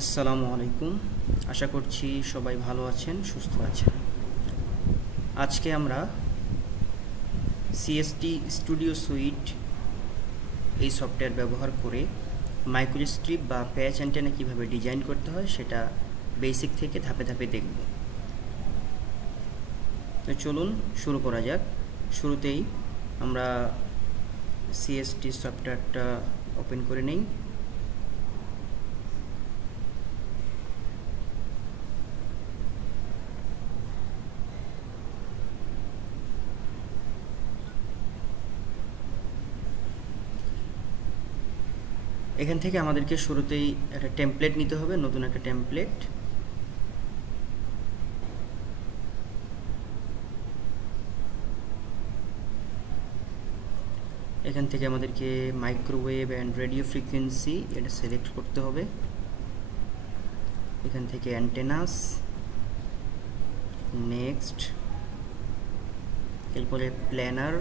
আসসালামু আলাইকুম। আশা করছি সবাই ভালো আছেন, সুস্থ আছেন। আজকে আমরা সিএসটি স্টুডিও সুইট এই সফটওয়্যার ব্যবহার করে মাইক্রোস্ট্রিপ বা প্যাচ অ্যান্টেনা কীভাবে ডিজাইন করতে হয় সেটা বেসিক থেকে ধাপে ধাপে দেখব। তো চলুন শুরু করা যাক। শুরুতেই আমরা সিএসটি সফটওয়্যারটা ওপেন করে নেই। এখান থেকে আমাদেরকে শুরুতেই একটা টেমপ্লেট নিতে হবে, নতুন একটা টেমপ্লেট। এখান থেকে আমাদেরকে মাইক্রোওয়েভ অ্যান্ড রেডিও ফ্রিকোয়েন্সি এটা সিলেক্ট করতে হবে। এখান থেকে অ্যান্টেনাস, নেক্সট, এরপরে প্ল্যানার,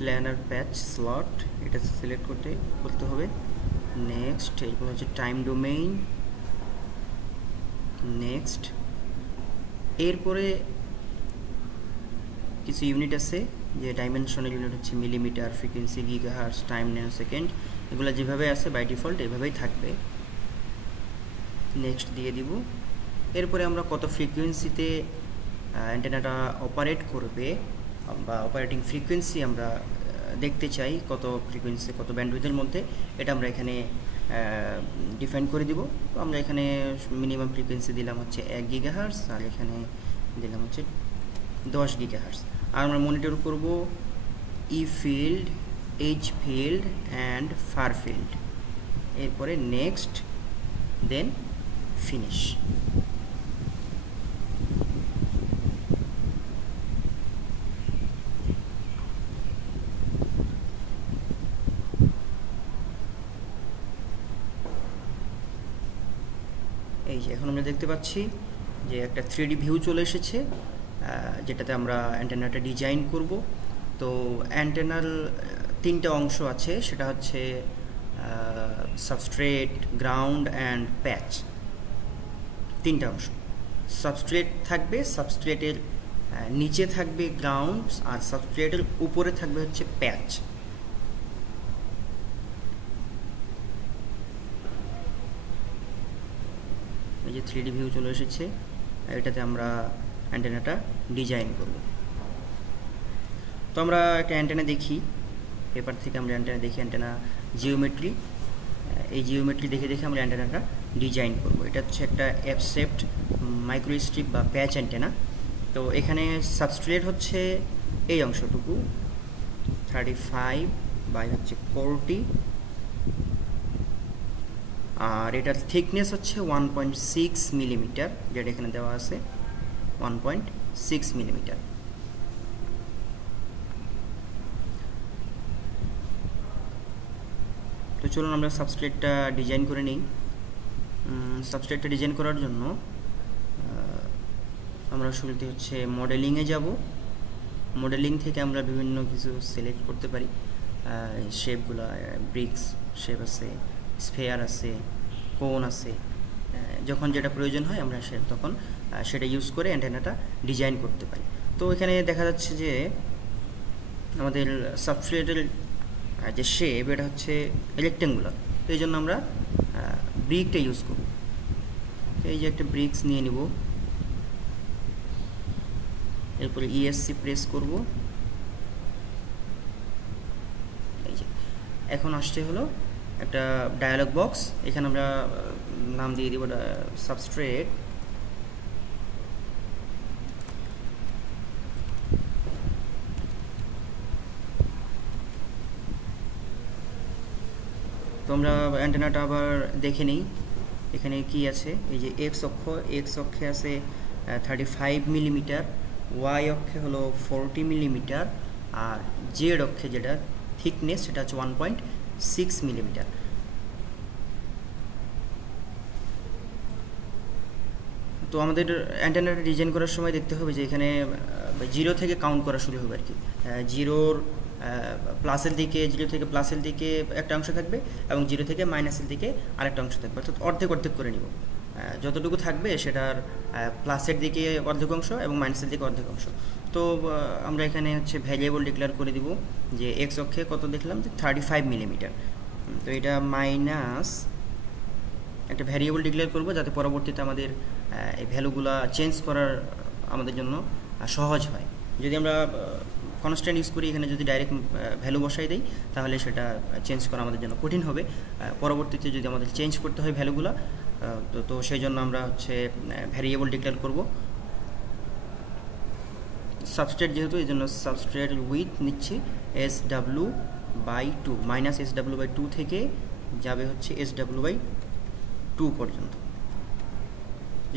প্ল্যানার প্যাচ স্লট এটা সিলেক্ট করতে হবে। নেক্সট এরপর হচ্ছে টাইম ডোমেইন। নেক্সট এরপরে কিছু ইউনিট আছে, যে ডাইমেনশনাল ইউনিট হচ্ছে millimetre, frequency gigahertz, time nano second, এগুলো যেভাবে আছে বাই ডিফল্ট এভাবেই থাকবে। নেক্সট দিয়ে দিব। এরপরে আমরা কত ফ্রিকোয়েন্সিতে অ্যান্টেনাটা অপারেট করবে বা অপারেটিং ফ্রিকোয়েন্সি আমরা দেখতে চাই, কত ফ্রিকোয়েন্সি কত ব্যান্ডউইথের মধ্যে, এটা আমরা এখানে ডিফাইন করে দিব। তো আমরা এখানে মিনিমাম ফ্রিকোয়েন্সি দিলাম হচ্ছে 1 গিগাহার্টজ, আর এখানে দিলাম হচ্ছে 10 গিগাহার্টজ। আর আমরা মনিটর করব E field, H field and far field. এরপরে নেক্সট, দেন ফিনিশ। এই যে এখন আমরা দেখতে পাচ্ছি যে একটা 3D ভিউ চলে এসেছে, যেটাতে আমরা অ্যান্টেনাটা ডিজাইন করব। তো অ্যান্টেনার 3টা অংশ আছে, সেটা হচ্ছে সাবস্ট্রেট, গ্রাউন্ড অ্যান্ড প্যাচ। 3টা অংশ। সাবস্ট্রেট থাকবে, সাবস্ট্রেটের নিচে থাকবে গ্রাউন্ড, আর সাবস্ট্রেটের উপরে থাকবে হচ্ছে প্যাচ। এই যে 3D ভিউ চলে এসেছে, এটাতে আমরা অ্যান্টেনাটা ডিজাইন করব। তো আমরা একটা অ্যান্টেনা দেখি, পেপার থেকে আমরা অ্যান্টেনা দেখি, অ্যান্টেনা জিওমেট্রি। এই জিওমেট্রি দেখে দেখে আমরা অ্যান্টেনাটা ডিজাইন করব। এটা হচ্ছে একটা অ্যাপসেপ্ট মাইক্রোস্ট্রিপ বা প্যাচ অ্যান্টেনা। তো এখানে সাবস্ট্রেট হচ্ছে এই অংশটুকু 35 বাই হচ্ছে 40, আর এটার থিকনেস হচ্ছে 1.6 মিলিমিটার, যেটা এখানে দেওয়া আছে 1.6 মিলিমিটার। তো চলুন আমরা সাবস্ট্রেটটা ডিজাইন করে নিই। সাবস্ট্রেটটা ডিজাইন করার জন্য আমরা শুরুতে হচ্ছে মডেলিংয়ে যাব। মডেলিং থেকে আমরা বিভিন্ন কিছু সিলেক্ট করতে পারি, শেপগুলো, ব্রিক্স শেপ আছে, স্ফেয়ার আছে, কোন আছে। যখন যেটা প্রয়োজন হয় আমরা তখন সেটা ইউজ করে অ্যান্টেনাটা ডিজাইন করতে পারি। তো এখানে দেখা যাচ্ছে যে আমাদের সাবস্ট্রেটের যে শেপ এটা হচ্ছে রেক্ট্যাঙ্গুলার, তো এই জন্য আমরা ব্রিকটা ইউজ করব। তো এই যে একটা ব্রিক্স নিয়ে নিব, এরপরে ইএসসি প্রেস করব। এই যে এখন আসছে হলো একটা ডায়ালগ বক্স, এখানে আমরা নাম দিয়ে দিব সাবস্ট্রেট। তো আমরা অ্যান্টেনাটা আবার দেখে নিই, এখানে কি আছে। এই যে এক্স অক্ষে আছে 35 মিলিমিটার, ওয়াই অক্ষে হলো 40 মিলিমিটার, আর জেড অক্ষে যেটা থিকনেস সেটা হচ্ছে 1.6 মিলিমিটার। তো আমাদের অ্যান্টেনাটা ডিজাইন করার সময় দেখতে হবে যে এখানে জিরো থেকে কাউন্ট করা শুরু হবে আর কি। জিরোর প্লাসের দিকে, জিরো থেকে প্লাসের দিকে একটা অংশ থাকবে এবং জিরো থেকে মাইনাসের দিকে আরেকটা অংশ থাকবে, অর্থাৎ অর্ধেক অর্ধেক করে নিব। যতটুকু থাকবে সেটার প্লাসের দিকে অর্ধেক অংশ এবং মাইনাসের দিকে অর্ধেক অংশ। তো আমরা এখানে হচ্ছে ভ্যারিয়েবল ডিক্লেয়ার করে দিব যে এক্স অক্ষে কত দেখলাম যে 35 মিলিমিটার। তো এটা মাইনাস একটা ভ্যারিয়েবল ডিক্লেয়ার করব যাতে পরবর্তীতে আমাদের এই ভ্যালুগুলো চেঞ্জ করার আমাদের জন্য সহজ হয়। যদি আমরা কনস্ট্যান্ট ইউজ করি, এখানে যদি ডাইরেক্ট ভ্যালু বসাই দিই তাহলে সেটা চেঞ্জ করা আমাদের জন্য কঠিন হবে। পরবর্তীতে যদি আমাদের চেঞ্জ করতে হয় ভ্যালুগুলো, তো সেই জন্য আমরা হচ্ছে ভ্যারিয়েবল ডিক্লেয়ার করব। সাবস্ট্রেট যেহেতু, এই জন্য সাবস্ট্রেট উইথ নিচ্ছি SW/2, মাইনাস SW/2 থেকে যাবে হচ্ছে SW/2 পর্যন্ত।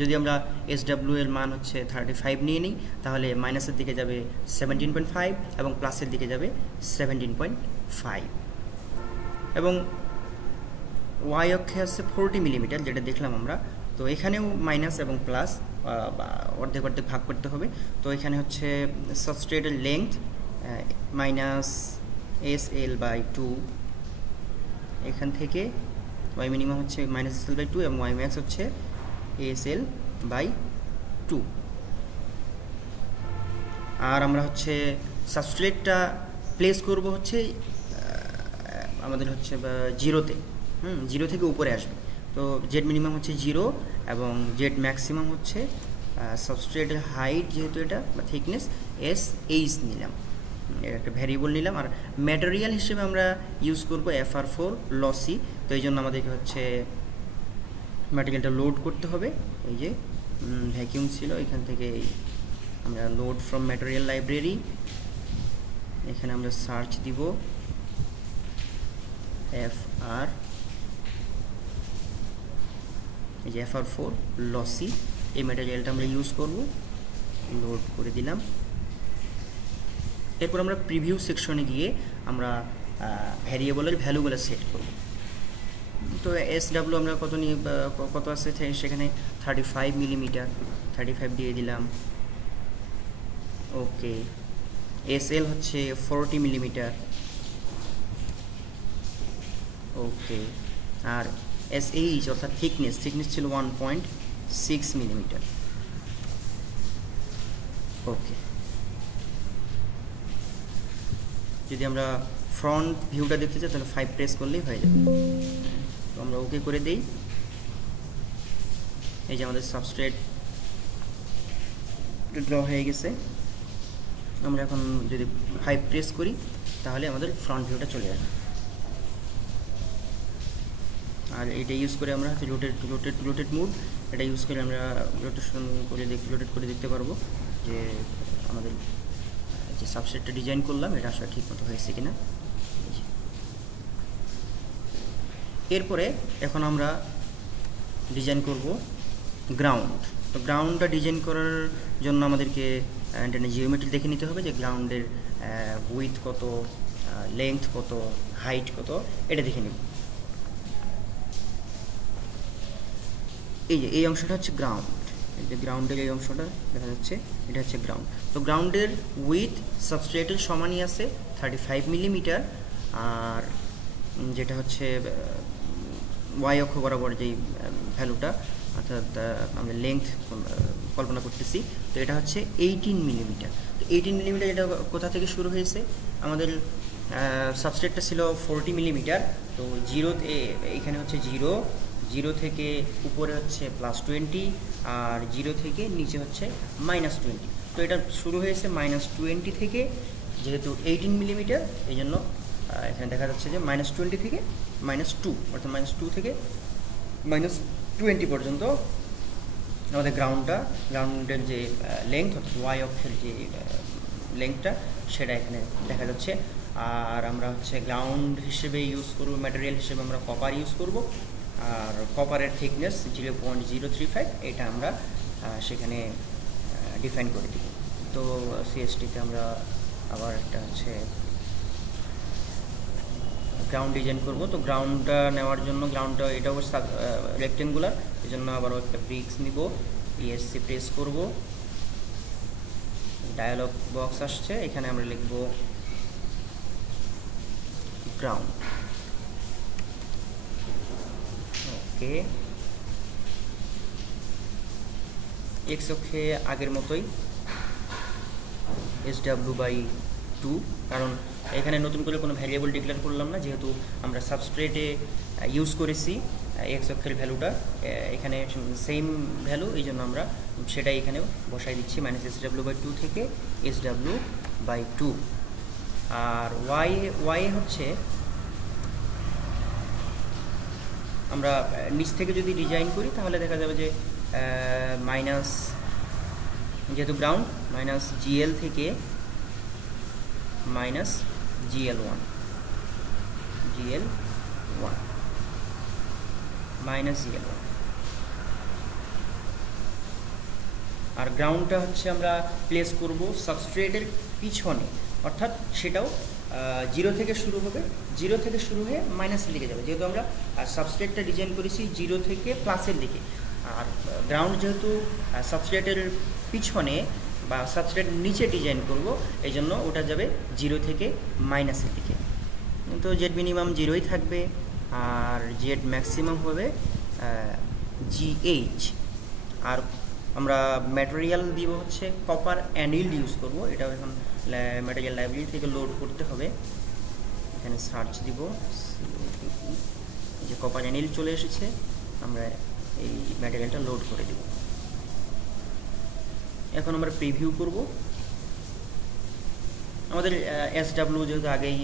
যদি আমরা SW এর মান হচ্ছে 35 নিয়ে নিই তাহলে মাইনাসের দিকে যাবে 17.5 এবং প্লাসের দিকে যাবে 17.5। এবং ওয়াই অক্ষে আছে 40 মিলিমিটার, যেটা দেখলাম আমরা। তো এখানেও মাইনাস এবং প্লাস অর্ধেক অর্ধেক ভাগ করতে হবে। তো এখানে হচ্ছে সাবস্ট্রেটের লেংথ মাইনাস SL/2, এখান থেকে ওয়াই মিনিমাম হচ্ছে মাইনাস SL/2 এবং ওয়াই ম্যাক্স হচ্ছে SL/2। আর আমরা হচ্ছে সাবস্ট্রেটটা প্লেস করব হচ্ছে আমাদের হচ্ছে জিরোতে, জিরো থেকে উপরে আসবে। তো জেড মিনিমাম হচ্ছে 0 এবং জেড ম্যাক্সিমাম হচ্ছে সাবস্ট্রেটের হাইট, যেহেতু এটা বা থিকনেস SH নিলাম, একটা ভ্যারিয়েবল নিলাম। আর ম্যাটেরিয়াল হিসেবে আমরা ইউজ করব FR4 লসি। তো এই জন্য আমাদেরকে হচ্ছে ম্যাটেরিয়ালটা লোড করতে হবে। এই যে ভ্যাকিউম ছিল, এখান থেকে আমরা লোড ফ্রম ম্যাটেরিয়াল লাইব্রেরি, এখানে আমরা সার্চ দিব FR, এই যে FR4 লসি, এই ম্যাটেরিয়ালটা আমরা ইউজ করব। লোড করে দিলাম। এরপর আমরা প্রিভিউ সেকশনে গিয়ে আমরা ভ্যারিয়েবলের ভ্যালুগুলো সেট করব। তো SW আমরা কত নিয়ে কত আছে সেখানে 35 মিলিমিটার, 35 দিয়ে দিলাম। ওকে, SL হচ্ছে 40 মিলিমিটার। ওকে, আর SH অর্থাৎ থিকনেস ছিল 1.6 মিলিমিটার। ওকে, যদি আমরা ফ্রন্ট ভিউটা দেখতে চাই তাহলে 5 প্রেস করলেই হয়ে যাবে। তো আমরা ওকে করে দেই। এই যে আমাদের সাবস্ট্রেট ড্র হয়ে গেছে। আমরা এখন যদি 5 প্রেস করি তাহলে আমাদের ফ্রন্ট ভিউটা চলে আসবে। আর এটা ইউজ করে আমরা রোটেট মুড, এটা ইউজ করে আমরা রোটেট করে দেখতে পারবো যে আমাদের যে সাবস্ট্রেটটা ডিজাইন করলাম এটা আসলে ঠিক মতো হয়েছে কিনা। এরপরে এখন আমরা ডিজাইন করব গ্রাউন্ড। তো গ্রাউন্ডটা ডিজাইন করার জন্য আমাদেরকে জিওমেট্রি দেখে নিতে হবে যে গ্রাউন্ডের উইথ কত, লেংথ কত, হাইট কত, এটা দেখে নিব। এই যে এই অংশটা হচ্ছে গ্রাউন্ড, এই যে গ্রাউন্ডের এই অংশটা দেখা যাচ্ছে, এটা হচ্ছে গ্রাউন্ড। তো গ্রাউন্ডের উইথ সাবস্ট্রেটের সমানই আছে 35 মিলিমিটার। আর যেটা হচ্ছে ওয়াই অক্ষ বরাবর যেই ভ্যালুটা, অর্থাৎ আমরা লেংথ কল্পনা করতেছি, তো এটা হচ্ছে 18 মিলিমিটার। তো 18 মিলিমিটার এটা কোথা থেকে শুরু হয়েছে? আমাদের সাবস্ট্রেটটা ছিল 40 মিলিমিটার। তো এখানে হচ্ছে জিরো থেকে উপরে হচ্ছে +20 আর জিরো থেকে নিচে হচ্ছে -20। তো এটা শুরু হয়েছে -20 থেকে, যেহেতু 18 মিলিমিটার এই জন্য এখানে দেখা যাচ্ছে যে -20 থেকে -2, অর্থাৎ -2 থেকে -20 পর্যন্ত আমাদের গ্রাউন্ডের যে লেংথ, অর্থাৎ ওয়াই অক্ষের যে লেংথটা সেটা এখানে দেখা যাচ্ছে। আর আমরা হচ্ছে গ্রাউন্ড হিসেবে ইউজ করব, ম্যাটেরিয়াল হিসেবে আমরা কপার ইউজ করব। আর কপারের থিকনেস 0.035, এটা আমরা সেখানে ডিফাইন করে দিব। তো সিএসটিতে আমরা আবার একটা হচ্ছে গ্রাউন্ড ডিজাইন করব। তো গ্রাউন্ডটা নেওয়ার জন্য, গ্রাউন্ডটা এটা অবশ্য রেক্টেঙ্গুলার, এই জন্য আবারও একটা ব্রিক্স নিব। ESC প্রেস করব, ডায়ালগ বক্স আসছে, এখানে আমরা লিখব গ্রাউন্ড। ওকে, এক্স অক্ষে আগের মতোই SW/2, কারণ এখানে নতুন করে কোনো ভ্যারিয়েবল ডিক্লেয়ার করলাম না, যেহেতু আমরা সাবস্ট্রেটে ইউজ করেছি এক্স অক্ষের ভ্যালুটা, এখানে সেম ভ্যালু, এই জন্য আমরা সেটাই এখানে বসাই দিচ্ছি, -SW/2 থেকে SW/2। আর ওয়াই হচ্ছে আমরা নিচ থেকে যদি ডিজাইন করি তাহলে দেখা যাবে যে মাইনাস, যেহেতু গ্রাউন্ড, -GL থেকে -GL1 -GL1। আর গ্রাউন্ডটা হচ্ছে আমরা প্লেস করব সাবস্ট্রেটের পিছনে, অর্থাৎ সেটাও 0 থেকে শুরু হবে, 0 থেকে শুরু হয়ে মাইনাসের দিকে যাবে, যেহেতু আমরা সাবস্ট্রেটটা ডিজাইন করেছি 0 থেকে প্লাসের দিকে। আর গ্রাউন্ড যেহেতু সাবস্ট্রেটের পিছনে বা সাবস্ট্রেটের নিচে ডিজাইন করব, এই জন্য ওটা যাবে 0 থেকে মাইনাসের দিকে। তো জেড মিনিমাম 0ই থাকবে, আর জেড ম্যাক্সিমাম হবে GH। আর আমরা ম্যাটেরিয়াল দিব হচ্ছে কপার অ্যানিল ইউজ করব, এটাও এখন ম্যাটেরিয়াল লাইব্রেরি থেকে লোড করতে হবে। এখানে সার্চ দিব, যে কপার অ্যানিল চলে এসেছে, আমরা এই ম্যাটেরিয়ালটা লোড করে দেব। এখন আমরা প্রিভিউ করব। আমাদের SW যেহেতু আগেই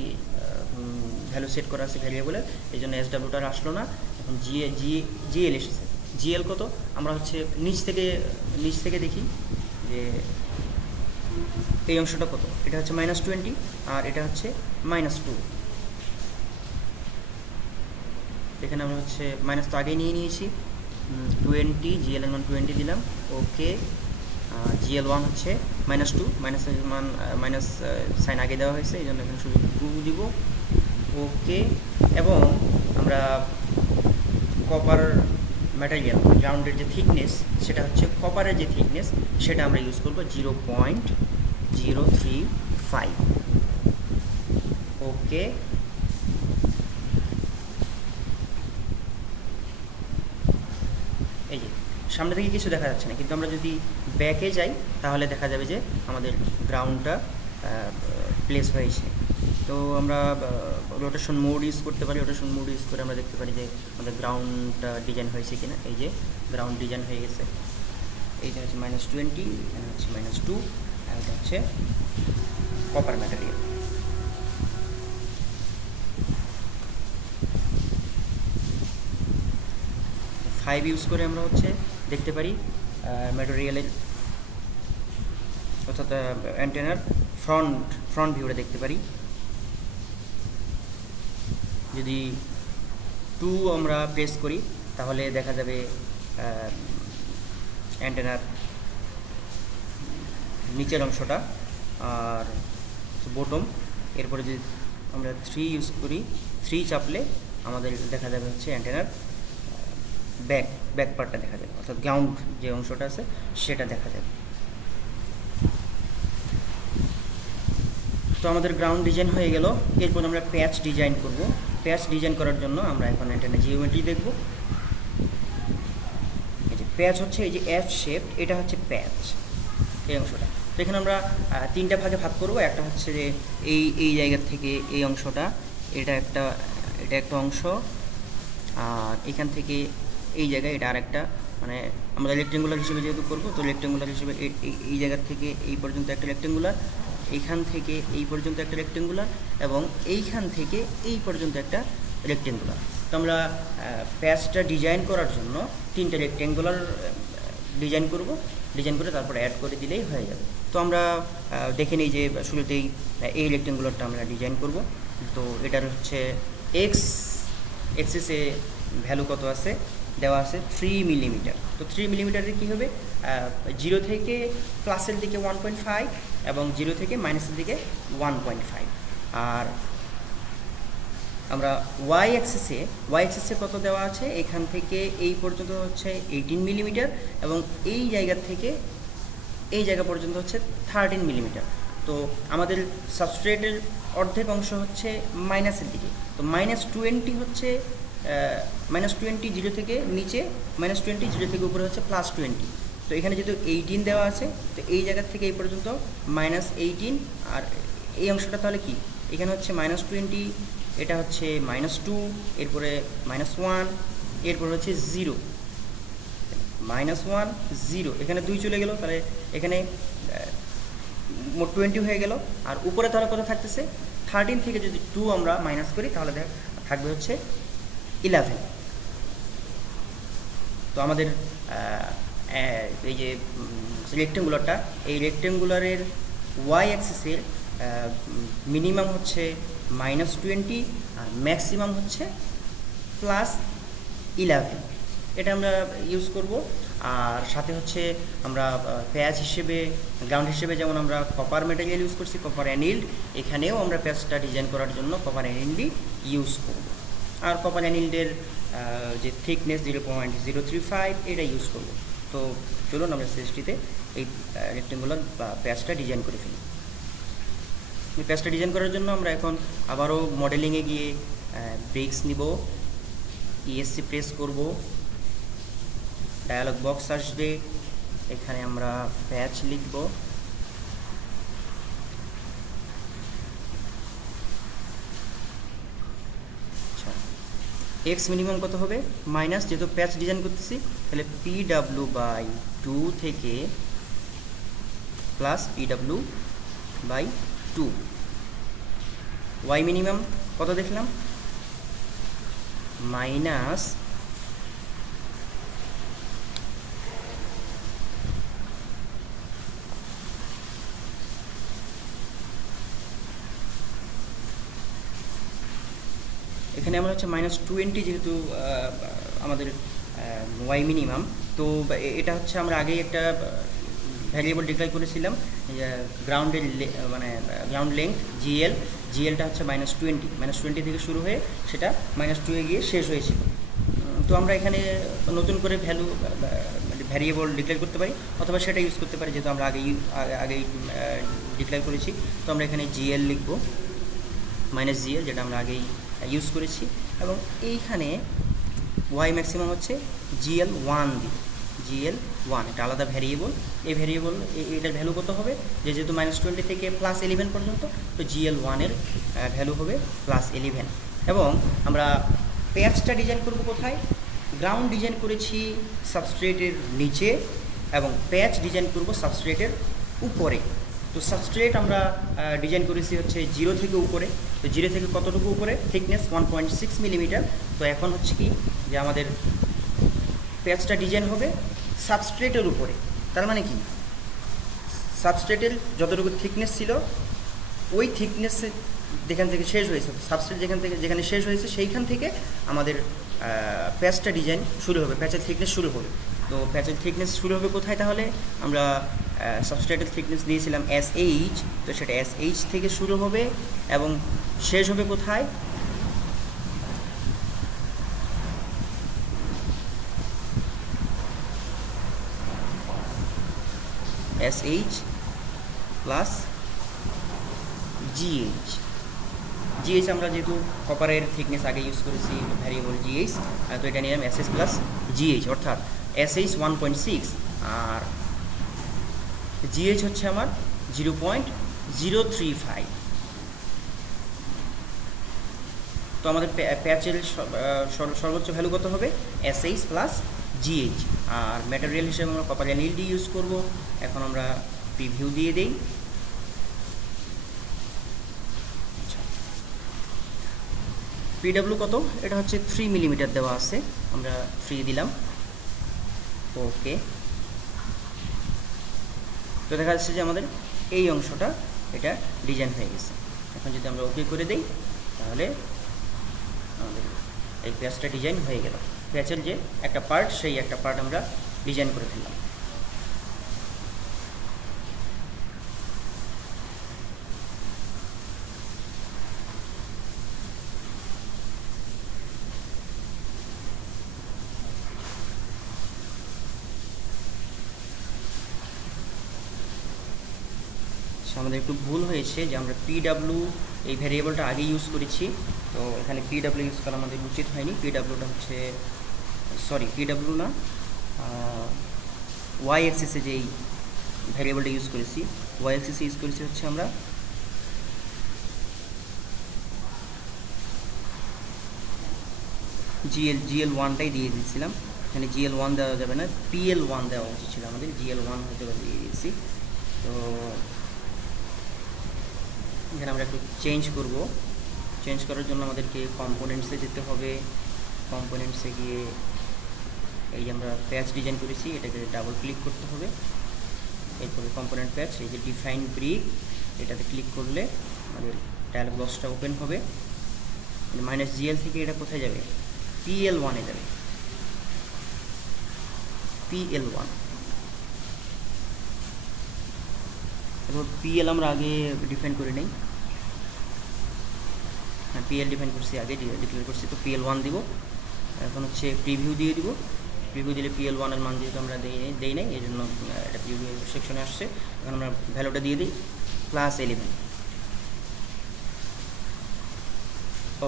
ভ্যালু সেট করা আছে ভ্যারিয়েবলের, এই জন্য SW-টা আসলো না, এখন GL এসেছে। GL কত, আমরা হচ্ছে নিচ থেকে দেখি যে এই অংশটা কত, এটা হচ্ছে -20 আর এটা হচ্ছে -2। এখানে আমরা হচ্ছে মাইনাস তো আগেই নিয়ে নিয়েছি, 20, GL এর মান 20 দিলাম, ওকে। GL1 হচ্ছে -2, মাইনাসের মান মাইনাস সাইন আগে দেওয়া হয়েছে, এই জন্য এখানে শুধু 2 দিব, ওকে। এবং আমরা কপার ম্যাটেরিয়াল গ্রাউন্ডের যে থিকনেস, সেটা হচ্ছে কপারের যে থিকনেস, সেটা আমরা ইউজ করব 0.035, ওকে। এই যে সামনে থেকে কিছু দেখা যাচ্ছে না, কিন্তু আমরা যদি ব্যাকে যাই তাহলে দেখা যাবে যে আমাদের গ্রাউন্ডটা প্লেস হয়েছে। তো আমরা রোটেশন মোড ইউজ করতে পারি, রোটেশন মোড ইউজ করে আমরা দেখতে পারি যে আমাদের গ্রাউন্ডটা ডিজাইন হয়েছে কিনা। এই যে গ্রাউন্ড ডিজাইন হয়ে গেছে, এইটা হচ্ছে -20, এখানে হচ্ছে -2, আর এটা হচ্ছে কপার ম্যাটেরিয়াল। ফাইভ ইউজ করে আমরা হচ্ছে দেখতে পারি ম্যাটেরিয়ালের, অর্থাৎ অ্যান্টেনার ফ্রন্ট ভিউটা দেখতে পারি। যদি 2 আমরা প্রেস করি তাহলে দেখা যাবে অ্যান্টেনার নিচের অংশটা আর বটম। এরপরে যদি আমরা 3 ইউজ করি, 3 চাপলে আমাদের দেখা যাবে হচ্ছে অ্যান্টেনার ব্যাক পার্টটা দেখা যাবে, অর্থাৎ গ্রাউন্ড যে অংশটা আছে সেটা দেখা যাবে। তো আমাদের গ্রাউন্ড ডিজাইন হয়ে গেল। এরপর আমরা প্যাচ ডিজাইন করব। প্যাচ ডিজাইন করার জন্য আমরা এখন অ্যান্টেনা জিওমেট্রি দেখব। এই যে প্যাচ হচ্ছে এই যে এফ শেপ, এটা হচ্ছে প্যাচ, এই অংশটা। তো এখানে আমরা 3টা ভাগে ভাগ করব। একটা হচ্ছে যে এই জায়গা থেকে এই অংশটা, এটা একটা অংশ, আর এখান থেকে এই জায়গায় এটা আরেকটা, মানে আমরা রেক্টেঙ্গুলার হিসেবে যেহেতু করবো, তো রেক্টেঙ্গুলার হিসেবে এই জায়গা থেকে এই পর্যন্ত একটা রেক্টেঙ্গুলার, এইখান থেকে এই পর্যন্ত একটা রেক্টেঙ্গুলার, এবং এইখান থেকে এই পর্যন্ত একটা রেক্টেঙ্গুলার। তো আমরা প্যাচটা ডিজাইন করার জন্য 3টে রেক্টেঙ্গুলার ডিজাইন করব, ডিজাইন করে তারপরে অ্যাড করে দিলেই হয়ে যাবে। তো আমরা দেখে নিই যে শুরুতেই এই রেক্টেঙ্গুলারটা আমরা ডিজাইন করব। তো এটার হচ্ছে এক্সিসে ভ্যালু কত আছে, দেওয়া আছে 3 মিলিমিটার। তো 3 মিলিমিটারে কী হবে, 0 থেকে প্লাসের দিকে 1.5 এবং 0 থেকে মাইনাসের দিকে 1.5। আর আমরা ওয়াই অ্যাক্সিসে কত দেওয়া আছে, এখান থেকে এই পর্যন্ত হচ্ছে 18 মিলিমিটার এবং এই জায়গা থেকে এই জায়গা পর্যন্ত হচ্ছে 13 মিলিমিটার। তো আমাদের সাবস্ট্রেটের অর্ধেক অংশ হচ্ছে মাইনাসের দিকে, তো -20 হচ্ছে -20 জিরো থেকে নিচে, -20 জিরো থেকে উপরে হচ্ছে +20। তো এখানে যেহেতু 18 দেওয়া আছে, তো এই জায়গা থেকে এই পর্যন্ত -18, আর এই অংশটা তাহলে কি, এখানে হচ্ছে -20, এটা হচ্ছে -2, এরপরে -1, এরপর হচ্ছে 0, -1 0, এখানে 2 চলে গেল, তাহলে এখানে মোট 20 হয়ে গেল। আর উপরে তাহলে কত থাকতেছে, 13 থেকে যদি 2 আমরা মাইনাস করি তাহলে থাকবে হচ্ছে 11। তো আমাদের এই যে রেক্টেঙ্গুলারটা, এই রেক্টেঙ্গুলারের ওয়াই অ্যাক্সিসের মিনিমাম হচ্ছে -20 আর ম্যাক্সিমাম হচ্ছে +11, এটা আমরা ইউজ করব। আর সাথে হচ্ছে আমরা প্যাচ হিসেবে, গ্রাউন্ড হিসেবে যেমন আমরা কপার মেটেরিয়াল ইউজ করছি, কপার অ্যানিল্ড, এখানেও আমরা প্যাচটা ডিজাইন করার জন্য কপার অ্যানিল্ডই ইউজ করব। আর কপার অ্যানিল্ডের যে থিকনেস 0.035 এটা ইউজ করব। তো চলুন আমরা সিএসটিতে এই রেক্টেঙ্গুলার বা প্যাচটা ডিজাইন করে ফেলি। এই প্যাচটা ডিজাইন করার জন্য আমরা এখন আবারও মডেলিংয়ে গিয়ে ব্রেক্স নিব, ইএসসি প্রেস করব, ডায়ালগ বক্স আসবে, এখানে আমরা প্যাচ লিখব, আচ্ছা এক্স মিনিমাম কত হবে, মাইনাস, যেহেতু প্যাচ ডিজাইন করতেছি তাহলে PW/2 থেকে প্লাস PW/2। ওয়াই মিনিমাম কত দেখলাম, মাইনাস এখানে আমরা হচ্ছে -20, যেহেতু আমাদের ওয়াই মিনিমাম, তো এটা হচ্ছে আমরা আগেই একটা ভ্যারিয়েবল ডিক্লেয়ার করেছিলাম, গ্রাউন্ডের মানে গ্রাউন্ড লেংথ জিএলটা হচ্ছে -20 থেকে শুরু হয়ে সেটা -2 এ গিয়ে শেষ হয়েছিল। তো আমরা এখানে নতুন করে ভ্যারিয়েবল ডিক্লেয়ার করতে পারি, অথবা সেটা ইউজ করতে পারি, যেহেতু আমরা আগেই ডিক্লেয়ার করেছি। তো আমরা এখানে জিএল লিখব, -GL, যেটা আমরা আগেই ইউজ করেছি, এবং এইখানে ওয়াই ম্যাক্সিমাম হচ্ছে GL1 দিব, GL1 এটা আলাদা ভ্যারিয়েবল। এই ভ্যারিয়েবল এটার ভ্যালু কত হবে, যেহেতু -20 থেকে +11 পর্যন্ত, তো GL1 এর ভ্যালু হবে +11। এবং আমরা প্যাচটা ডিজাইন করব কোথায়, গ্রাউন্ড ডিজাইন করেছি সাবস্ট্রেটের নিচে এবং প্যাচ ডিজাইন করব সাবস্ট্রেটের উপরে। তো সাবস্ট্রেট আমরা ডিজাইন করেছি হচ্ছে 0 থেকে উপরে, তো 0 থেকে কতটুকু উপরে, থিকনেস 1.6 মিলিমিটার। তো এখন হচ্ছে কি যে আমাদের প্যাচটা ডিজাইন হবে সাবস্ট্রেটের উপরে, তার মানে কি সাবস্ট্রেটের যতটুকু থিকনেস ছিল ওই থিকনেসে যেখান থেকে শেষ হয়েছে, সাবস্ট্রেট যেখানে শেষ হয়েছে সেইখান থেকে আমাদের প্যাচটা ডিজাইন শুরু হবে, প্যাচের থিকনেস শুরু হবে। তো প্যাচের থিকনেস শুরু হবে কোথায়, তাহলে আমরা সাবস্ট্রেটের থিকনেস দিয়েছিলাম SH, তো সেটা SH থেকে শুরু হবে এবং শেষ হবে কোথায়, SH প্লাস GH আমরা যেহেতু কপারের থিকনেস আগে ইউজ করেছি ভ্যারিয়েবল GH, তো এটা নিলাম SS প্লাস GH, অর্থাৎ SH 1.6 আর GH হচ্ছে আমার 0.035। তো আমাদের প্যাচের সর্বোচ্চ ভ্যালু কত হবে, SH প্লাস GH। আর ম্যাটেরিয়াল হিসেবে আমরা কপার অ্যানিল্ড ইউজ করব। এখন আমরা প্রিভিউ দিয়ে দেই, PW কত, এটা হচ্ছে 3 মিলিমিটার দেওয়া আছে, আমরা 3 দিলাম, ওকে। তো দেখা যাচ্ছে যে আমাদের এই অংশটা এটা ডিজাইন হয়ে গেছে। এখন যদি আমরা ওকে করে দেই তাহলে আমাদের এই প্যাচটা ডিজাইন হয়ে গেল। প্যাচের যে একটা পার্ট, সেই একটা পার্ট আমরা ডিজাইন করে ফেললাম। আমাদের একটু ভুল হয়েছে যে আমরা পিডাব্লিউ এই ভ্যারিয়েবলটা আগে ইউজ করেছি, তো এখানে পিডাব্লিউ ইউজ করা আমাদের উচিত হয়নি। পিডাব্লিউটা হচ্ছে, সরি পিডাব্লিউ না, ওয়াই অ্যাক্সিসে যেই ভ্যারিয়েবলটা ইউজ করেছি, ওয়াই অ্যাক্সিসে ইউজ করেছি হচ্ছে আমরা জিএল ওয়ানটাই দিয়ে দিয়েছিলাম। এখানে জিএল ওয়ান দেওয়া যাবে না, পিএল ওয়ান দেওয়া উচিত ছিল আমাদের, জিএল ওয়ান হয়তো দিয়ে দিয়েছি। তো এখানে আমরা একটু চেঞ্জ করব। চেঞ্জ করার জন্য আমাদেরকে কম্পোনেন্টসে যেতে হবে। কম্পোনেন্টসে গিয়ে এই যে আমরা প্যাচ ডিজাইন করেছি এটাকে ডাবল ক্লিক করতে হবে। এরপরে কম্পোনেন্ট প্যাচ, এই যে ডিফাইন ব্রিক, এটাতে ক্লিক করলে আমাদের ডায়ালগ বক্সটা ওপেন হবে। মাইনাস জিএল থেকে এটা কোথায় যাবে? পিএল ওয়ানে যাবে, পিএল ওয়ান। এরপর পিএল আমরা আগে ডিফাইন করে নেই, পিএল ডিফাইন করছি আগে, ডিক্লেয়ার করছি, তো পিএল ওয়ান দিব। এখন হচ্ছে প্রিভিউ দিয়ে দিব। প্রিভিউ দিলে পিএল ওয়ানের মান যেহেতু আমরা দেই নাই, এই জন্য এটা প্রিভিউ সেকশনে আসছে। এখন আমরা ভ্যালুটা দিয়ে দিই +11।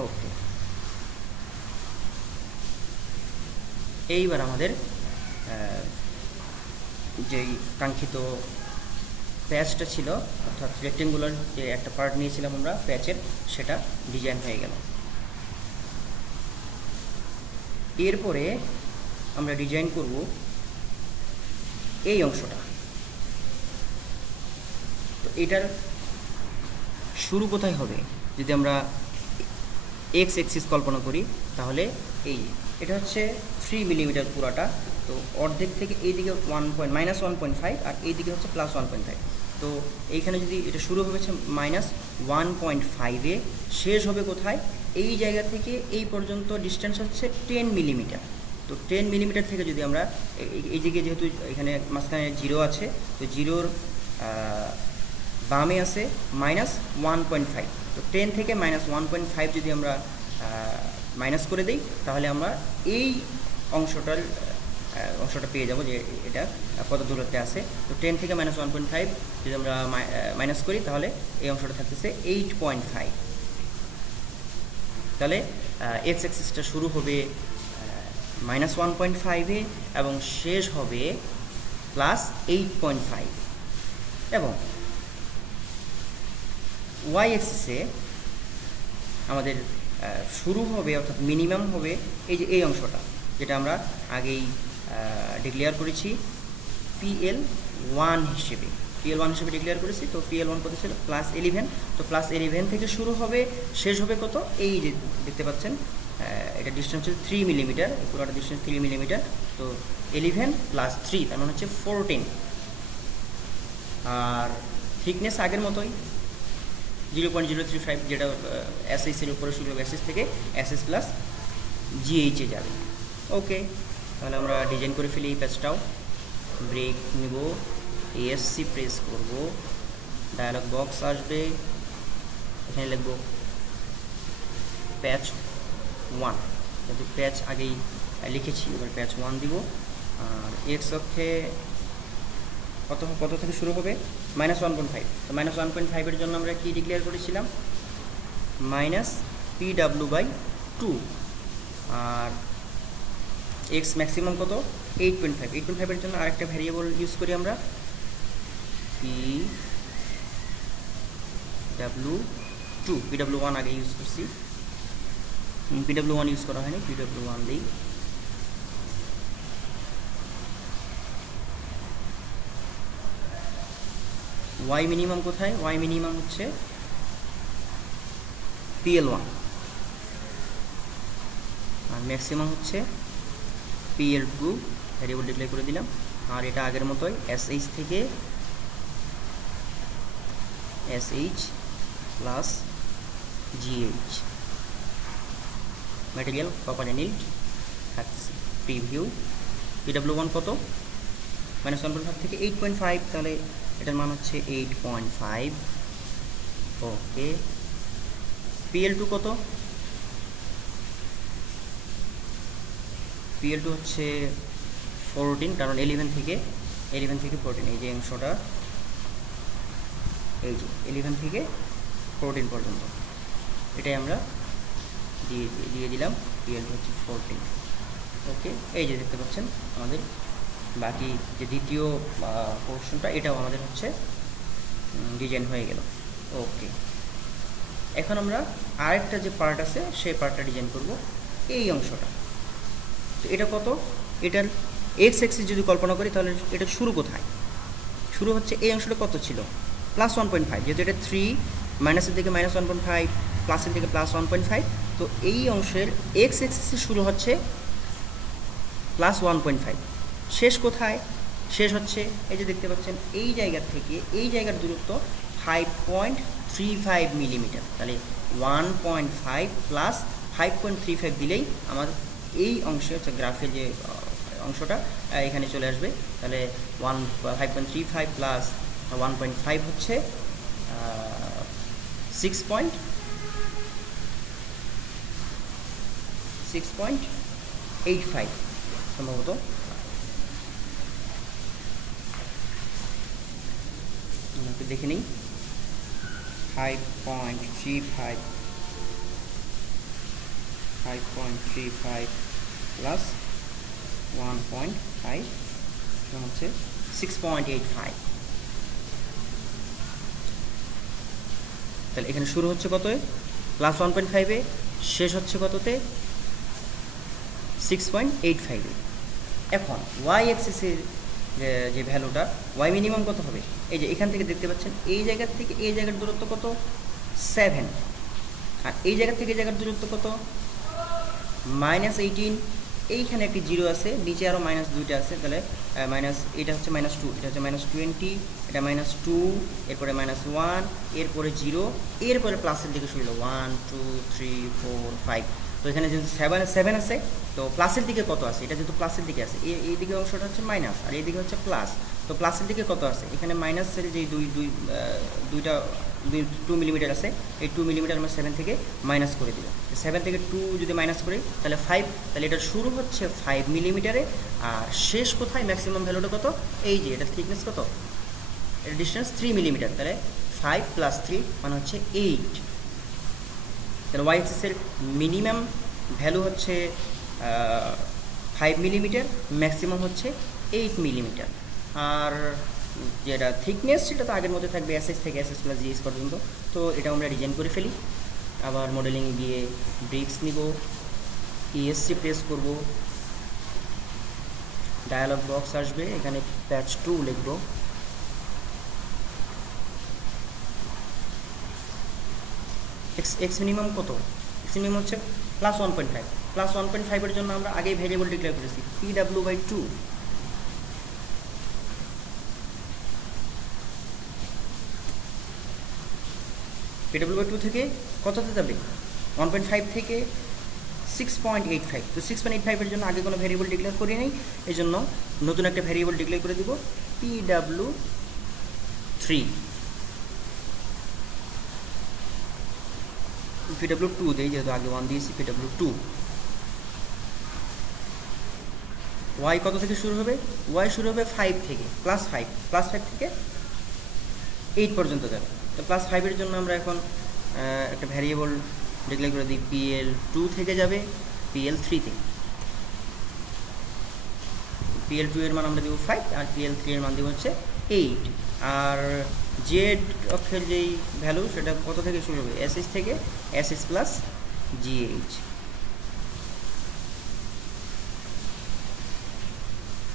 ওকে, এইবার আমাদের যেই কাঙ্ক্ষিত প্যাচটা ছিল, অর্থাৎ রেক্টেঙ্গুলার যে একটা পার্ট নিয়েছিলাম আমরা প্যাচের, সেটা ডিজাইন হয়ে গেল। এরপরে আমরা ডিজাইন করব এই অংশটা। তো এটার শুরু কোথায় হবে? যদি আমরা এক্স এক্সিস কল্পনা করি তাহলে এটা হচ্ছে 3 মিলিমিটার পুরাটা। তো অর্ধেক থেকে এইদিকে -1.5 আর এইদিকে হচ্ছে +1.5। তো এইখানে যদি এটা শুরু হয়েছে -1.5-এ, শেষ হবে কোথায়? এই জায়গা থেকে এই পর্যন্ত ডিস্টেন্স হচ্ছে 10 মিলিমিটার। তো 10 মিলিমিটার থেকে যদি আমরা এই দিকে, যেহেতু এখানে মাঝখানে 0 আছে, তো 0-র বামে আছে -1.5। তো 10 থেকে -1.5 যদি আমরা মাইনাস করে দিই, তাহলে আমরা এই অংশটা পেয়ে যাব যে এটা কত দূরত্বে আছে। তো 10 থেকে -1.5 যদি আমরা মাইনাস করি, তাহলে এই অংশটা থাকতেছে 8.5। তাহলে এক্স এক্সিসটা শুরু হবে -1.5-এ এবং শেষ হবে +8.5। এবং ওয়াই এক্সিসে আমাদের শুরু হবে, অর্থাৎ মিনিমাম হবে এই অংশটা, যেটা আমরা আগেই ডিক্লেয়ার করেছি PL1 হিসেবে। PL1 হিসেবে ডিক্লেয়ার করেছি। তো PL1 কত ছিল? +11। তো +11 থেকে শুরু হবে, শেষ হবে কত? এই যে দেখতে পাচ্ছেন, এটা ডিস্টেন্স হচ্ছে 3 মিলিমিটার, পুরোটা ডিস্টেন্স 3 মিলিমিটার। তো 11 + 3 তার মানে হচ্ছে 14। আর থিকনেস আগের মতোই 0.035, যেটা এসএইচের উপরে শুরু হবে, এসএস থেকে এসএস প্লাস জিএইচে যাবে। ওকে, তাহলে আমরা ডিজাইন করে ফেলি এই প্যাচটাও। ব্রেক নেব, ESC প্রেস করব, ডায়ালগ বক্স আসবে, এখানে লিখব প্যাচ 1, কিন্তু প্যাচ আগেই লিখেছি, এবার প্যাচ 1 দিব। আর এক্স অক্ষে কত থেকে শুরু হবে? -1.5। তো -1.5-এর জন্য আমরা কি ডিক্লেয়ার করেছিলাম? -PW/2। আর এক্স ম্যাক্সিমাম কত? 8.5। 8.5-এর জন্য আরেকটা ভ্যারিয়েবল ইউজ করি আমরা, PW2। PW1 আগে ইউজ করছি, PW1 ইউজ করা হয়নি, PW1 দিই। ওয়াই মিনিমাম কোথায়? ওয়াই মিনিমাম হচ্ছে PL1, আর ম্যাক্সিমাম হচ্ছে PL2। ভ্যারিয়েবল ডিক্লেয়ার করে দিলাম। আর এটা আগের মতোই SH থেকে SH plus GH, material copper anneal থাকছে। প্রিভিউ PW1 কত? -1.5 থেকে 8.5, তাহলে এটার মান হচ্ছে 8.5। ওকে, PL2 কত? PL2 হচ্ছে 14, কারণ 11 থেকে 14, এই যে অংশটা এই যে 11 থেকে 14 পর্যন্ত এটাই আমরা দিয়ে দিলাম। PL হচ্ছে 14। ওকে, এই যে দেখতে পাচ্ছেন আমাদের বাকি যে দ্বিতীয় পোর্শনটা এটাও আমাদের হচ্ছে ডিজাইন হয়ে গেল। ওকে, এখন আমরা আরেকটা যে পার্ট আছে সেই পার্টটা ডিজাইন করব, এই অংশটা। তো এটা কত, এটার এক্স অ্যাক্সিস যদি কল্পনা করি তাহলে এটা শুরু কোথায়? শুরু হচ্ছে এই অংশটা কত ছিল, +1.5, যেহেতু এটা 3, মাইনাসের দিকে -1.5, প্লাসের দিকে +1.5। তো এই অংশের এক্স অ্যাক্সিসে শুরু হচ্ছে +1.5, শেষ কোথায়? শেষ হচ্ছে এই যে দেখতে পাচ্ছেন এই জায়গার থেকে এই জায়গার দূরত্ব 5.35 মিলিমিটার। তাহলে 1.5 প্লাস 5.35 দিলেই আমার এই অংশে হচ্ছে গ্রাফের যে অংশটা এখানে চলে আসবে। তাহলে 5.35 প্লাস 1.5 হচ্ছে 6.85 সম্ভবত। দেখে নিই, 5.35 প্লাস 1.5 হচ্ছে 6.85। তাহলে এখানে শুরু হচ্ছে কত, +1.5-এ, শেষ হচ্ছে কততে, 6.85-এ। এখন ওয়াই অ্যাক্সিসের যে ভ্যালুটা, ওয়াই মিনিমাম কত হবে? এই যে এখান থেকে দেখতে পাচ্ছেন এই জায়গার থেকে এই জায়গার দূরত্ব কত, 7, আর এই জায়গা থেকে এই জায়গার দূরত্ব কত, -18। এইখানে একটি 0 আছে, নিচে আরও -2টা আছে। তাহলে এটা হচ্ছে -2, এটা হচ্ছে -20, এটা -2, এরপরে -1, এরপরে 0, এরপরে প্লাসের দিকে শুরু হলো 1 2 3 4 5। তো এখানে যেহেতু 7 আছে, তো প্লাসের দিকে কত আছে? এটা যেহেতু প্লাসের দিকে আছে, এই দিকে অংশটা হচ্ছে মাইনাস আর এই দিকে হচ্ছে প্লাস। তো প্লাসের দিকে কত আছে? এখানে মাইনাসের যে দুইটা 2 মিলিমিটার আছে, এই 2 মিলিমিটার আমরা 7 থেকে মাইনাস করে দিব। 7 থেকে 2 যদি মাইনাস করি তাহলে 5, তাহলে এটা শুরু হচ্ছে 5 মিলিমিটারে, আর শেষ কোথায়, ম্যাক্সিমাম ভ্যালুটা কত? এই যে এটা থিকনেস কত, এর ডিস্টেন্স 3 মিলিমিটার। তাহলে 5 + 3 মানে হচ্ছে 8। তাহলে ওয়াই অ্যাক্সিসের মিনিমাম ভ্যালু হচ্ছে 5 মিলিমিটার, ম্যাক্সিমাম হচ্ছে 8 মিলিমিটার। আর যেটা থিকনেস সেটা তো আগের মধ্যে থাকবে, SS থেকে SS + GS পর্যন্ত। তো এটা আমরা ডিজাইন করে ফেলি। আবার মডেলিংয়ে গিয়ে ব্রিক্স নিব, ESC প্রেস করব, ডায়ালগ বক্স আসবে, এখানে প্যাচ 2 লিখব। এক্স মিনিমাম কত? এক্স মিনিমাম হচ্ছে +1.5। +1.5 এর জন্য আমরা আগেই ভেরিয়েবল ডিক্লেয়ার করেছি, PW/2। PW/2 থেকে কততে যাবে? 1.5 থেকে 6.85। তো 6.85 এর জন্য আগে কোনো ভেরিয়েবল ডিক্লেয়ার করি নাই, এই জন্য নতুন একটা ভেরিয়েবল ডিক্লেয়ার করে দিব, PW3। PW2 দেই, যেহেতু আগে 1 দিয়েছি, PW2। ওয়াই কত থেকে শুরু হবে? ওয়াই শুরু হবে 5 থেকে, +5 থেকে 8 পর্যন্ত যাবে। তো +5 এর জন্য আমরা এখন একটা ভ্যারিয়েবল ডিক্লেয়ার করে দিই, PL2 থেকে যাবে PL3 তে। PL2 এর মান আমরা দেবো 5, আর PL3 এর মান দেবো হচ্ছে 8। আর জেড অক্ষের যেই ভ্যালু সেটা কত থেকে শুরু হবে? SS থেকে, SS + GH।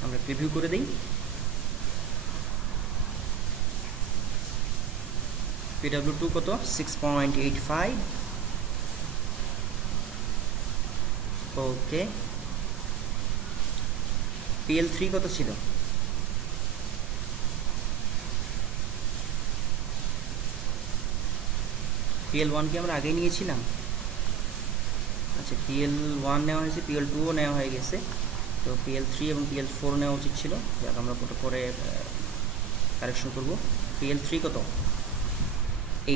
আমরা প্রিভিউ করে দিই। PW2 কত? 6.85। ওকে, PL3 কত ছিল? PL1 কি আমরা আগেই নিয়েছিলাম? আচ্ছা, PL1 নেওয়া হয়েছে, PL2ও নেওয়া হয়ে গেছে। তো PL3 এবং PL4 নেওয়া উচিত ছিল, যাক আমরা পরে কারেকশন করব। PL3 কত?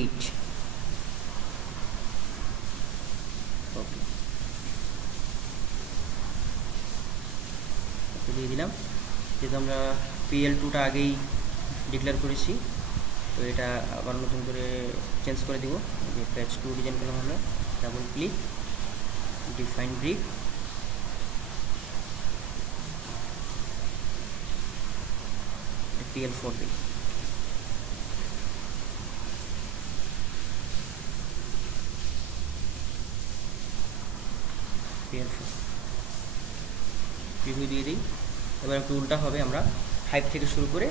8। ওকে, দিয়ে দিলাম, যেহেতু আমরা PL2টা আগেই ডিক্লেয়ার করেছি। তো এটা আবার নতুন করে চেঞ্জ করে দিব, যে প্যাচ 2 ডিজাইন করলাম আমরা, double click, define brick, PL4 দিই। প্রিভিউ দিয়ে দিই। এবার একটু উল্টা হবে, আমরা 5 থেকে শুরু করে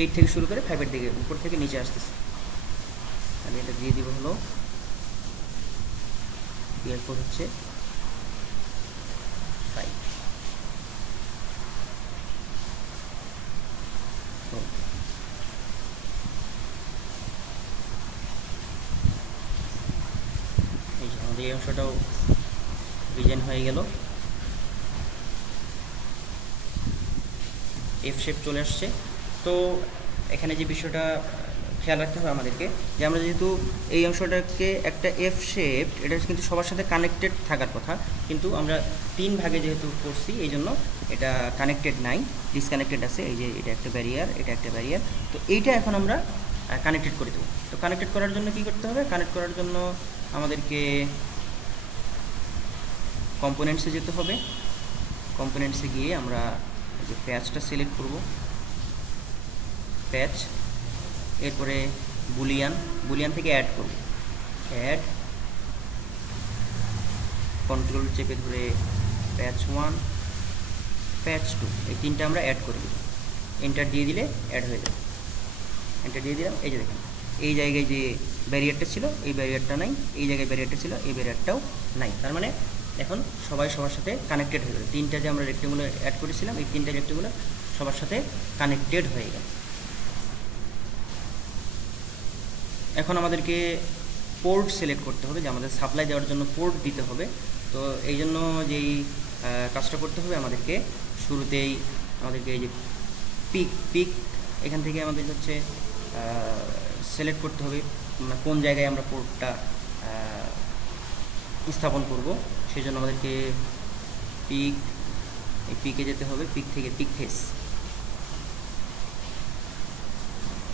8 থেকে শুরু করে 5-এর দিকে উপর থেকে নিচে আসতেছে। আমি এটা দিয়ে দিব হলো PL4 হচ্ছে 5। এই যে আমাদের এই অংশটাও ডিজাইন হয়ে গেল, এফ শেপ চলে আসছে। তো এখানে যে বিষয়টা খেয়াল রাখতে হবে আমাদেরকে, যে আমরা যেহেতু এই অংশটাকে একটা এফ শেপ, এটা কিন্তু সবার সাথে কানেক্টেড থাকার কথা, কিন্তু আমরা 3 ভাগে যেহেতু করছি এই জন্য এটা কানেক্টেড নাই, ডিসকানেক্টেড আছে। এই যে এটা একটা ব্যারিয়ার, এটা একটা ব্যারিয়ার, তো এইটা এখন আমরা কানেক্টেড করে দেবো। তো কানেক্টেড করার জন্য কী করতে হবে? কানেক্ট করার জন্য আমাদেরকে কম্পোনেন্টসে যেতে হবে। কম্পোনেন্টসে গিয়ে আমরা এই যে প্যাচটা সিলেক্ট করব, প্যাচ, এরপরে বুলিয়ান থেকে অ্যাড করব, অ্যাড, কন্ট্রোল চেপে ধরে প্যাচ 1, প্যাচ 2, এই 3টা আমরা অ্যাড করে দেব। এন্টার দিয়ে দিলে অ্যাড হয়ে যাবে। এন্টার দিয়ে দিলাম। এই যে দেখেন, এই জায়গায় যে ব্যারিয়ারটা ছিল এই ব্যারিয়ারটা নাই, এই জায়গায় ব্যারিয়ারটা ছিল এই ব্যারিয়ারটাও নাই। তার মানে এখন সবাই সবার সাথে কানেক্টেড হয়ে গেল। 3টা যে আমরা রেক্টেঙ্গুলার অ্যাড করেছিলাম, এই 3টা রেক্টেঙ্গুলার সবার সাথে কানেক্টেড হয়ে গেল। এখন আমাদেরকে পোর্ট সিলেক্ট করতে হবে, যে আমাদের সাপ্লাই দেওয়ার জন্য পোর্ট দিতে হবে। তো এই জন্য যেই কাজটা করতে হবে, আমাদেরকে শুরুতেই আমাদেরকে এই যে পিক এখান থেকে আমাদের হচ্ছে সিলেক্ট করতে হবে, মানে কোন জায়গায় আমরা পোর্টটা স্থাপন করব। সেই জন্য আমাদেরকে এই পিকে যেতে হবে, পিক থেকে পিক ফেস।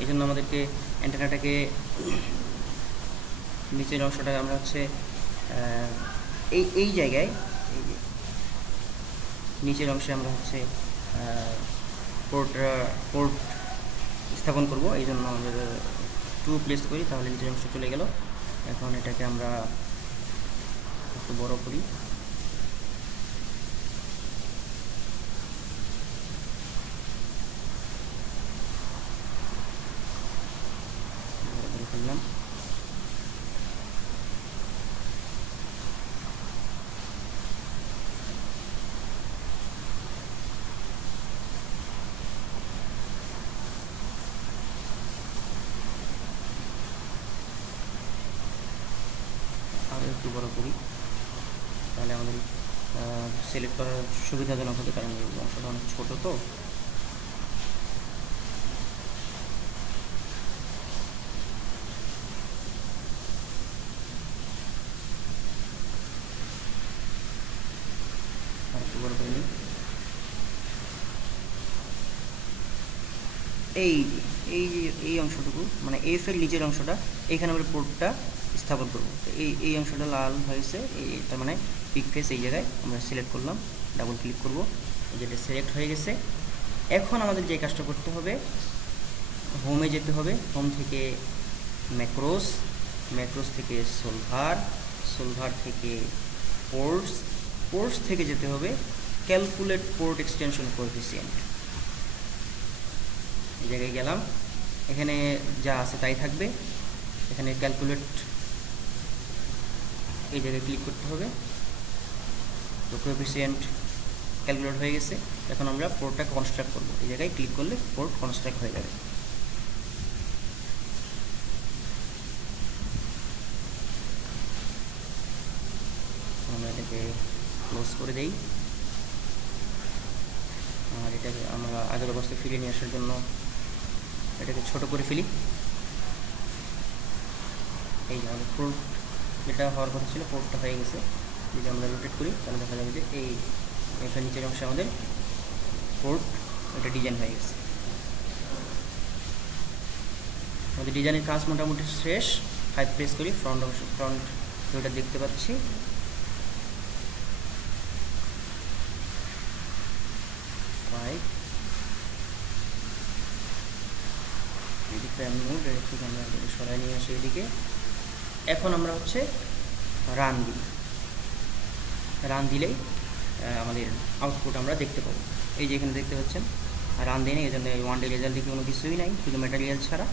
এই জন্য আমাদেরকে অ্যান্টেনাটাকে নিচের অংশটা আমরা হচ্ছে এই জায়গায়, এই যে নিচের অংশে আমরা হচ্ছে পোর্ট স্থাপন করব। এই জন্য আমাদের 2 প্লেস করি, তাহলে নিচের অংশ চলে গেল। এখন এটাকে আমরা একটু বড় করি, ফেললাম। আরও একটু বড় করি, তাহলে আমাদের সিলেক্ট করার সুবিধাজনক হবে, কারণ এই অংশটা অনেক ছোটো। তো আর একটু বড় করে নিই। এই অংশটুকু মানে এফ এর নিচের অংশটা, এইখানে আমরা পোর্টটা স্থাপন করব। তো এই অংশটা লাল হয়েছে, তার মানে পিক ফেস এই জায়গায় আমরা সিলেক্ট করলাম, ডাবল ক্লিক করব, যেটা সিলেক্ট হয়ে গেছে। এখন আমাদের যে কাজটা করতে হবে, হোমে যেতে হবে, হোম থেকে ম্যাক্রোস থেকে সোলভার থেকে পোর্টস থেকে যেতে হবে ক্যালকুলেট পোর্ট এক্সটেনশন কোএফিসিয়েন্ট। এই জায়গায় গেলাম, এখানে যা আছে তাই থাকবে। এখানে ক্যালকুলেট, এই জায়গায় ক্লিক করতে হবে। তো কোএফিসিয়েন্ট ক্যালকুলেট হয়ে গেছে। এখন আমরা পোর্টটা কনস্ট্রাক্ট করব। এই জায়গায় ক্লিক করলে পোর্ট কনস্ট্রাক্ট হয়ে যাবে। আমরা এটাকে ক্লোজ করে দেই, আর এটাকে আমরা আগের অবস্থায় ফিরে নিয়ে আসার জন্য এটাকে ছোট করে ফেলি। এই যে আমাদের পোর্ট যেটা হওয়ার কথা ছিল, পোর্টটা হয়ে গেছে। যদি আমরা রোটেট করি তাহলে দেখা যাবে যে এখানে নিচের অংশে আমাদের পোর্ট এটা ডিজাইন হয়ে গেছে। আমাদের ডিজাইনের কাজ মোটামুটি শেষ। 5 প্রেস করি, ফ্রন্ট ভিউটা দেখতে পাচ্ছি। এদিকে আমি সরাই নিয়ে আসি এদিকে। এখন আমরা হচ্ছে রান দিই, রান দিলেই আমাদের আউটপুট আমরা দেখতে পাবো। এই যে এখানে দেখতে পাচ্ছেন রান দিই, এই জন্য ওয়ান ডে রেজাল্ট দিকে কোনো কিছুই নাই, শুধু ম্যাটেরিয়াল ছাড়া।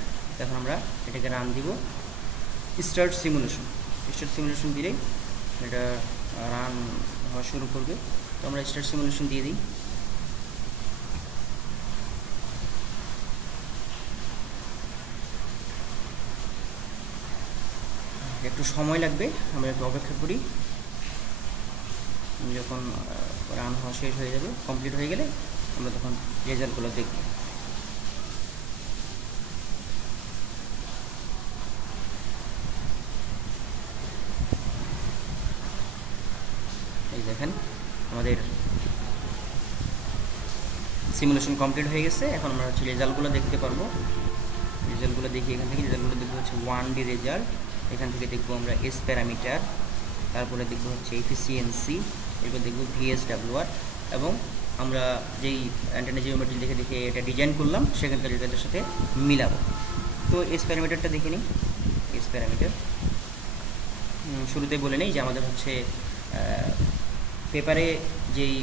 এখন আমরা এটাকে রান দিব। স্টার্ট সিমুলেশন দিলেই এটা রান হওয়া শুরু করবে। তো আমরা স্টার্ট সিমুলেশন দিয়ে দিই। একটু সময় লাগবে, আমরা একটু অপেক্ষা করি। যখন রান হওয়া শেষ হয়ে যাবে, কমপ্লিট হয়ে গেলে আমরা তখন রেজাল্টগুলো দেখব। এই দেখেন আমাদের সিমুলেশন কমপ্লিট হয়ে গেছে। এখন আমরা হচ্ছে রেজাল্টগুলো দেখতে পারবো। রেজাল্টগুলো দেখি, এখান থেকে রেজাল্টগুলো দেখবো হচ্ছে 1D রেজাল্ট। এখান থেকে দেখবো আমরা এস প্যারামিটার, তারপরে দেখবো হচ্ছে এফিসিয়েন্সি, এরপর দেখবো VSWR, এবং আমরা যেই অ্যান্টেনা জিওমেট্রি দেখে এটা ডিজাইন করলাম সেখানকার রেজাল্টের সাথে মিলাবো। তো এস প্যারামিটারটা দেখে নিই। এস প্যারামিটার শুরুতেই বলে নেই যে আমাদের হচ্ছে পেপারে যেই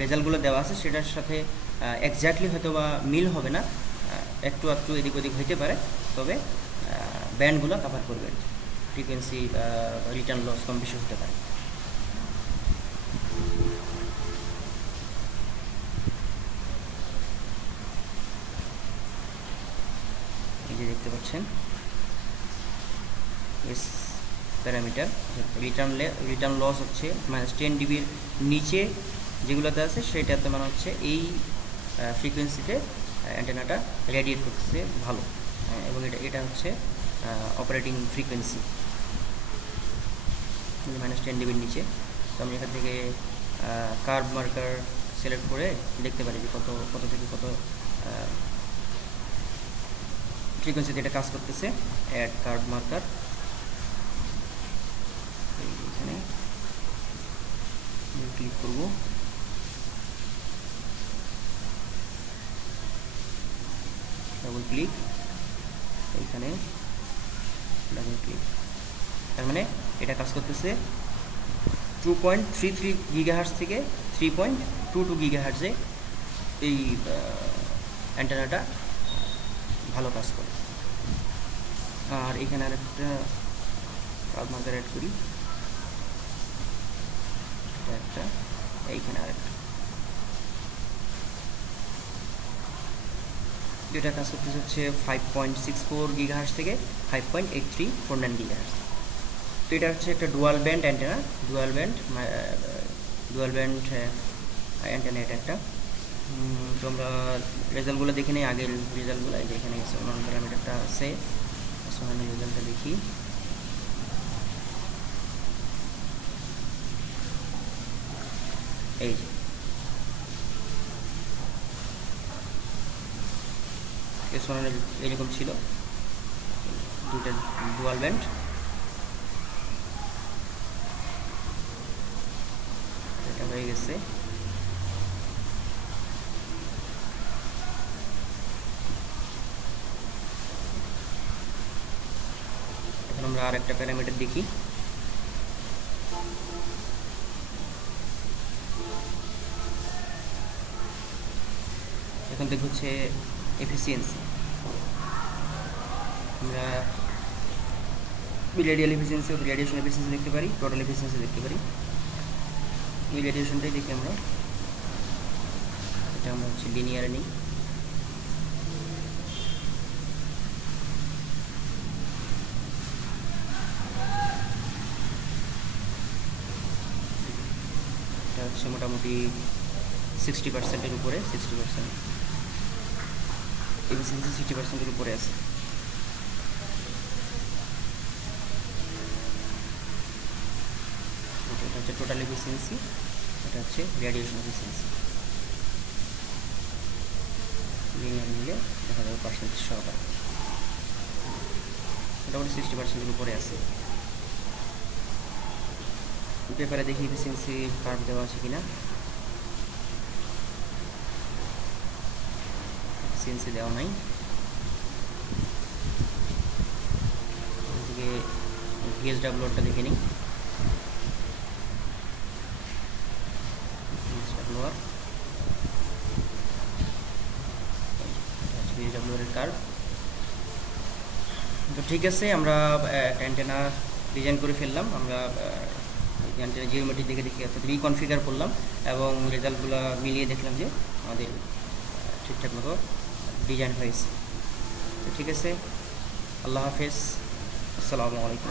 রেজাল্টগুলো দেওয়া আছে সেটার সাথে এক্স্যাক্টলি হয়তো বা মিল হবে না, একটু এদিক ওদিক হইতে পারে, তবে ব্যান্ডগুলো কভার করবে। ফ্রিকোয়েন্সি রিটার্ন লস কম বেশি হতে পারে। এই যে দেখতে পাচ্ছেন এস প্যারামিটার রিটার্ন লস হচ্ছে -10 dBর নিচে যেগুলোতে আছে সেটাতে মানে হচ্ছে এই ফ্রিকোয়েন্সিতে অ্যান্টেনাটা রেডিয়েট করতেছে ভালো, এবং এটা হচ্ছে অপারেটিং ফ্রিকোয়েন্সি -10 dBর নিচে। তো আমি এখান থেকে কার্ভ মার্কার সিলেক্ট করে দেখতে পারি যে কত থেকে কত ফ্রিকোয়েন্সিতে এটা কাজ করতেছে। অ্যাড কার্ভ মার্কার, এখানে ক্লিক করব। ডাবল ক্লিক, এইখানে ডাবল ক্লিক, তার মানে এটা কাজ করতেছে 2.33 GHz থেকে 3.22 GHz এই অ্যান্টেনাটা ভালো কাজ করে। আর এখানে আরেকটা কার্ভ মার্কার অ্যাড করি, একটা এইখানে আরেকটা, এটা কাজ করতেছে হচ্ছে 5.64 GHz থেকে 5.8349 GHz। তো এটা হচ্ছে একটা dual band antenna, dual band antenna এটা একটা। তো আমরা রেজাল্টগুলো দেখে নিই, আগের রেজাল্টগুলো। এই যে এখানে নন প্যারামিটারটা আছে, রেজাল্টটা দেখি। এই যে এরকম ছিল, দুইটা ডুয়াল ব্যান্ড। এটা হয়ে গেছে। এখন আমরা আরেকটা প্যারামিটার দেখি। এখন দেখো হচ্ছে এফিসিয়েন্সি। আমরা রেডিয়াল এফিসিয়েন্সি ও রেডিয়েশন এফিসিয়েন্সি দেখতে পারি, টোটাল এফিসিয়েন্সি দেখতে পারি। এই রেডিয়েশনটাই দেখি আমরা, এটা আমরা হচ্ছে লিনিয়ারে নিই। এটা হচ্ছে মোটামুটি 60%-এর উপরে, 60% এফিসিয়েন্সি 60%-এর উপরে আছে। এটা হচ্ছে টোটাল এফিসিয়েন্সি, এটা হচ্ছে রেডিয়েশন এফিসিয়েন্সি। লিনিয়ার নিলে দেখা যাবে পার্সেন্টেজ সহকারে। মোটামুটি 60%-এর উপরে আছে। পেপারে দেখি এফিসিয়েন্সি কার্ভ দেওয়া আছে কিনা। এফিসিয়েন্সি দেওয়া নাই। এদিকে ভিএসডাব্লিউআরটা দেখে নিই। ভিএসডাব্লিউআর এর কার্ভ। তো ঠিক আছে, আমরা অ্যান্টেনা ডিজাইন করে ফেললাম। আমরা অ্যান্টেনা জিওমেট্রি দেখে অর্থাৎ রিকনফিগার করলাম এবং রেজাল্টগুলো মিলিয়ে দেখলাম যে আমাদের ঠিকঠাক মতো ডিজাইন হয়েছে। তো ঠিক আছে, আল্লাহ হাফেজ, আসসালামু আলাইকুম।